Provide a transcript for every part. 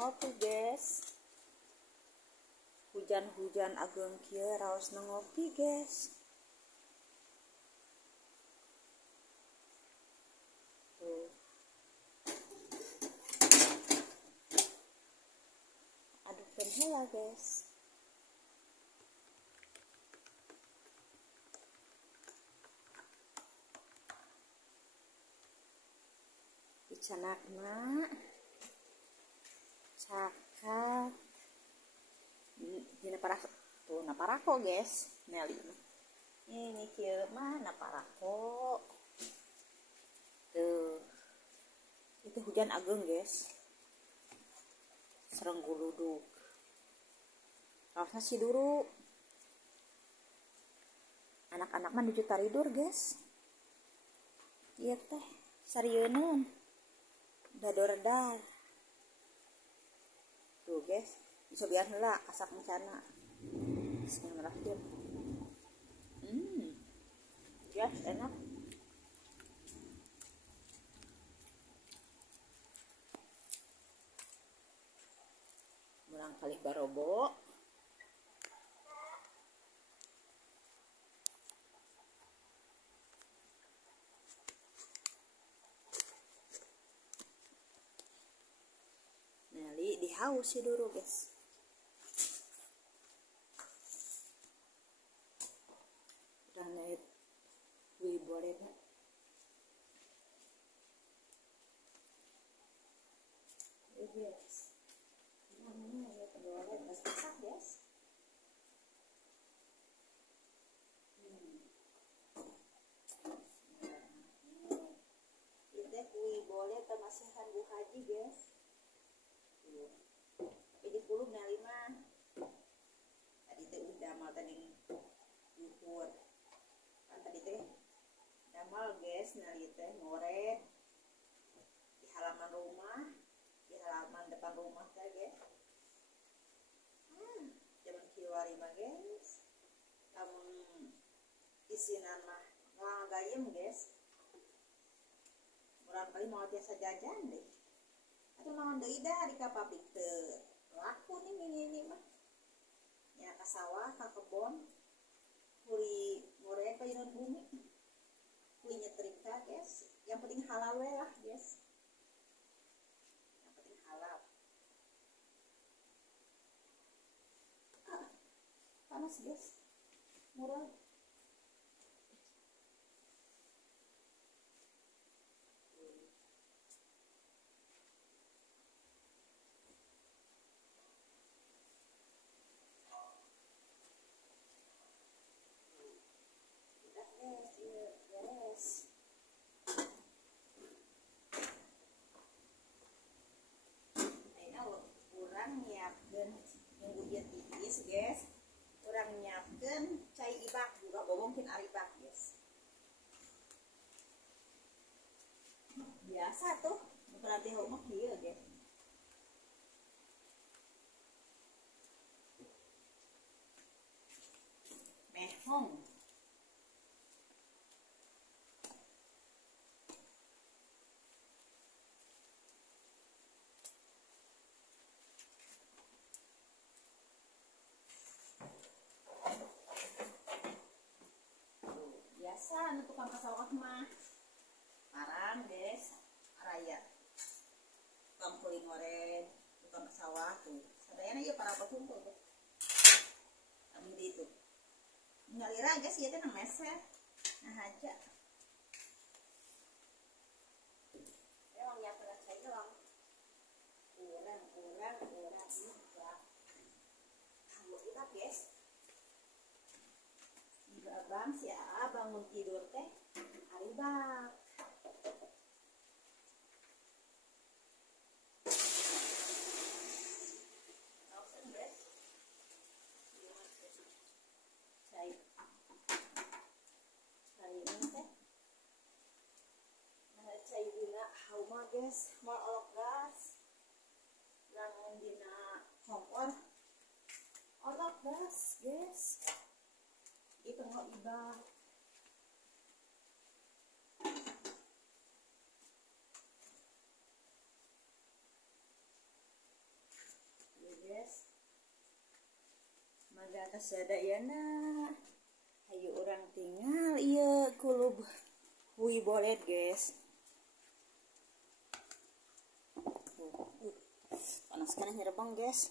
ngopi guys. Hujan-hujan ageng kieu raosna ngopi guys. Tuh. Adukkeun heula guys. Dicanakna cakak dina parako tuh na parako guys. Nelly ini kieu mah na parako tuh. Itu hujan ageng guys, sareng guludug raosna si duru. Anak-anak mah nuju taridur guys. Ieu teh sarieun dador-dar tuh guys. Disobian heula asak mencana. Bismillahirrahmanirrahim. Yes, enak. Murang kalih barobo. Nelly dihaus si dulu guys. Udah naik wih boleh dah. Guys, namanya ya boleh masak guys. Ini wih boleh termasihan Bu Haji guys. Jadi puluh na 5 tadi teh damal tadi duhur kan tadi teh damal guys. Nali teh ngoret di halaman rumah, di halaman depan rumah teh guys. Jaman kiwari mah guys, lamun isinan mah ngagayem guys. Murang kali mau tiasa jajan deh. Atau naon deui dah di ka pabrik teu laku nih ini mah. Ya ka sawah, ka kebon, kuli ngorek ka ieu bumi. Kuli nyetrika guys. Yang penting halal we lah guys. Yang penting halal. Panas guys. Murah. Urang nyiapkeun minggu ieu titis guys. Urang nyiapkeun cai ibak juga mungkin aribak guys. Biasa tuh ukuran teh mah kieu guys. Mehong. Biasa nu tukang kasawah mah parang guys, araya tukang kuling ngorek, tukang kasawah tuh sadayana ieu para kumpul tuh abdi di itu ngalira guys. Ieu teh na meser nah haja emang nyiapkeun cai doang. Urang ibak tahu ibak guys. Abang si Aa bangun tidur teh aribak. Cai ini teh nah cai dina hauma guys. Moal olok gas lamun dina kompor olok gas guys. Itu mau ibak. Kasadayana ayo orang tinggal iya kulub hui boleh guys. Panas kan nyerebang guys.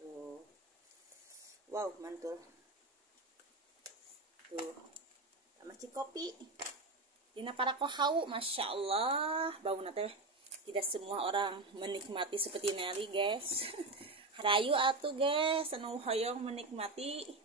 Tuh. Wow, mantul. Tuh. Sama kopi. Dina para kohau, masya Allah, bau teh. Tidak semua orang menikmati seperti Nelly guys. Rayu atuh guys, anu hoyong menikmati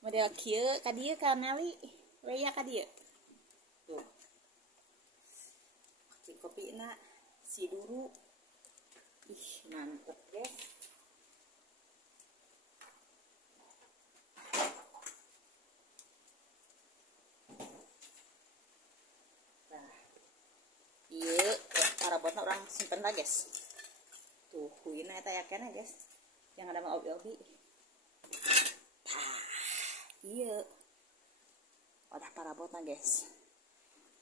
model kieu ka dieu ka Nelly. We ya ka dieu. Tuh. Kopina si duru. Ih, mantep guys. Nah. Ieu parabotna orang simpen lah guys. Tuh, huina eta yakena guys. Yang ada mah obi-obi. Tah. Ieu. Wadah parabotna guys.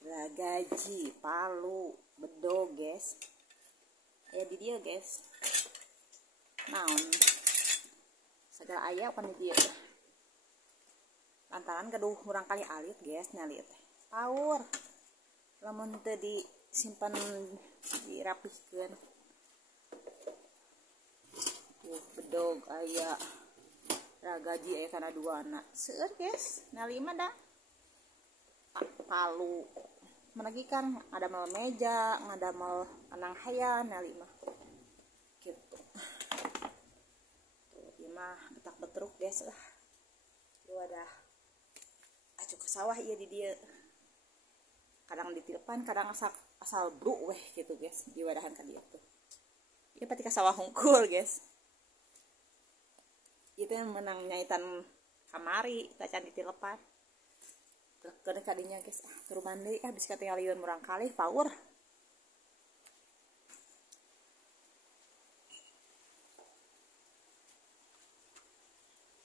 Ragaji, palu, bedog guys. Aya di dia guys. Naon? Segala aya pan di dia. Lantaran gaduh murang kali alit guys, nyalit. Power. Lamun teu disimpan dirapihkeun. Bedog aya. Ragaji aya kana duana. Seueur guys, nali mah da. Palu. Menagikan ada mal meja, ada mal anang hayan nali mah. Gitu. Tuh, ieu mah betak betruk guys lah. Ieu wadah acu ke sawah ieu di dieu. Kadang ditilepan, kadang asal bruk weh gitu guys, di wadahan ka dieu tuh. Ieu pati ka sawah hungkul guys. Itu yang menang nyaitan kamari, tacan ditilepan. Kena kadinya guys, ke rumah deui bisa katinggalian murang kali power.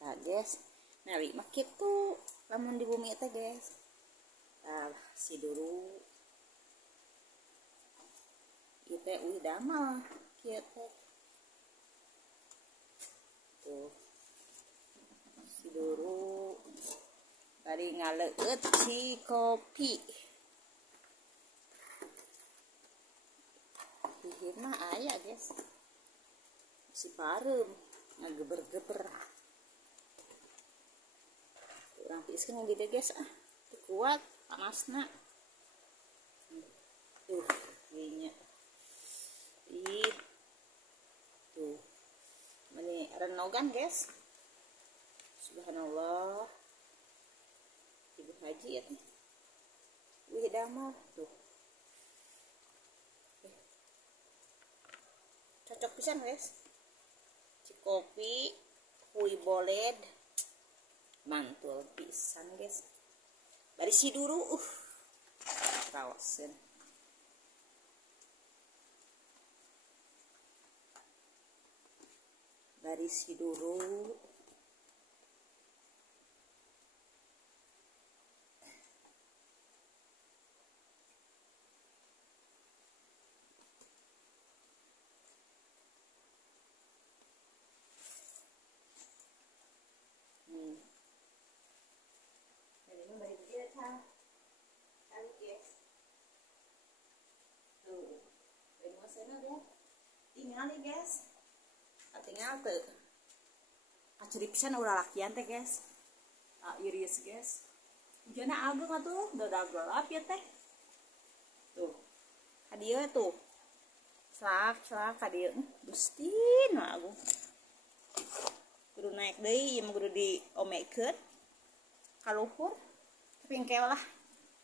Nah guys, Nelly mah kitu lamun di bumi teh guys. Nah, si duru ieu teh uih damel kieu teh. Tuh. Si duru bari ngaleueut si kopi. Hihir mah aya guys. Si pareum ngageber-geber. Urang tiiskeun di dieu guys ah. Teu kuat panasna. Tuh, ieu ih. Tuh. Mani renogan guys. Subhanallah. Ibu haji ya teh. Wih damel tuh. Cocok pisan guys. Cikopi, hui boled. Mantul pisan guys. Dari si duru rawaseun. Dari si duru tinggal nih guys, tinggal tuh acuri pisan ulah lakian teh guys, iris guys, hujanna agung atuh, udah gelap ya teh, tuh, kadieu tuh, selak kadieu, gustin mah agung, kudu naik deui, ieu mah kudu diomekeun, kaluhur, tapi engkel lah,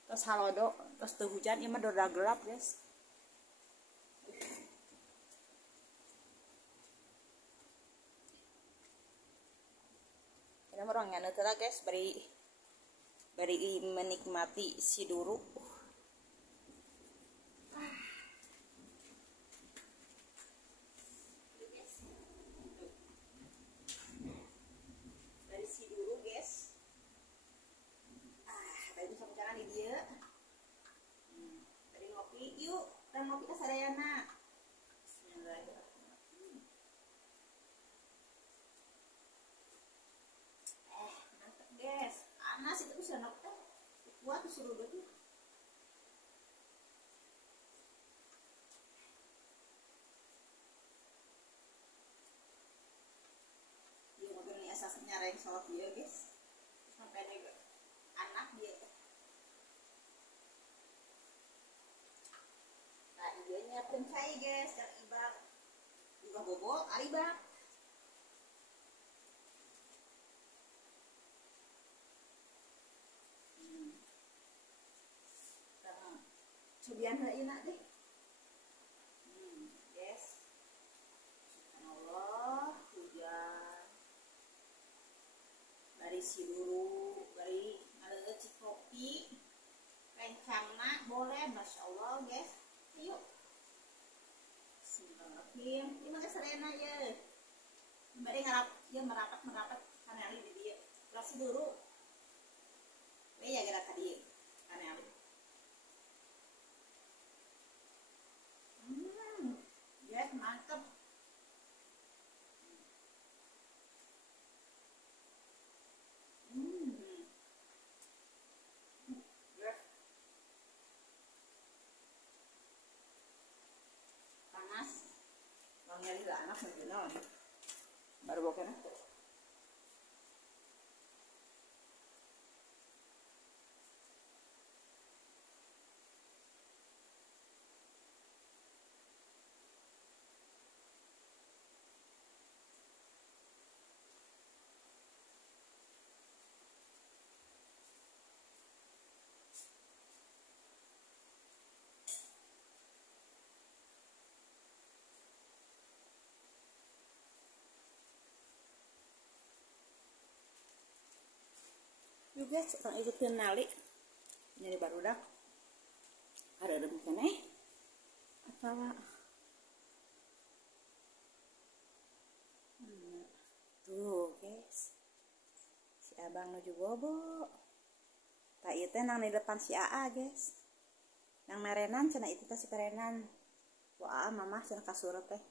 terus halodo, terus teu hujan, ieu mah udah gelap guys. Orang yang nutella guys, bari menikmati si duru. Dari si duru guys. Dari bisa bicara di dia. Dari ngopi, yuk, dan ngopi kasadayana. Bismillahirrahmanirrahim. Kuat suruh dulu. Dia mobil ini asasnya nyareng sholat dia guys. Sampai nih anak dia. Nah dia nyiapin cai guys dan ibak. Ibak bobo, alibak. Cobian enak deh. Yes. Subhanallah, hujan. Bari si dulu, bari ngaleueuh kopi. Kencangna boleh, masya Allah guys. Yuk. Bismillahirrahmanirrahim. Ini mah serena ya. Bari ngarap, ya merapat kanali di dia. Kasih dulu. Ya gerak tadi kanali. Yes, mantap. Yes. Panas. Bang nyari lah anak sejenon. Baru bokena. Juga orang ikut kenali nyari barudak ada bukan atau tuh guys si abang nuju bobo tak itu nang di depan si AA guys yang merenan cina itu si perenan wah mama cina kasur teh